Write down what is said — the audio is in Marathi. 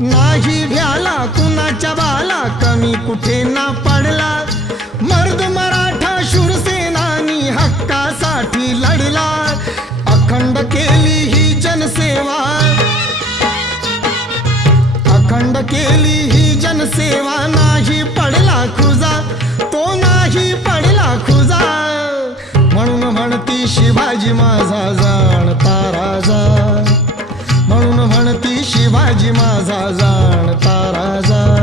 नाही भ्याला कुणाच्या बाला, कमी कुठे ना पडला। मर्द मराठा शूरसेनानी हक्कासाठी लढला। अखंड केली ही जनसेवा, अखंड केली ही जनसेवा। नाही पडला खुजा, तो नाही पडला खुजा। म्हणून म्हणती शिवाजी माझा जाणता राजा, म्हणून म्हणती शिवाजी माझा जाणता राजा।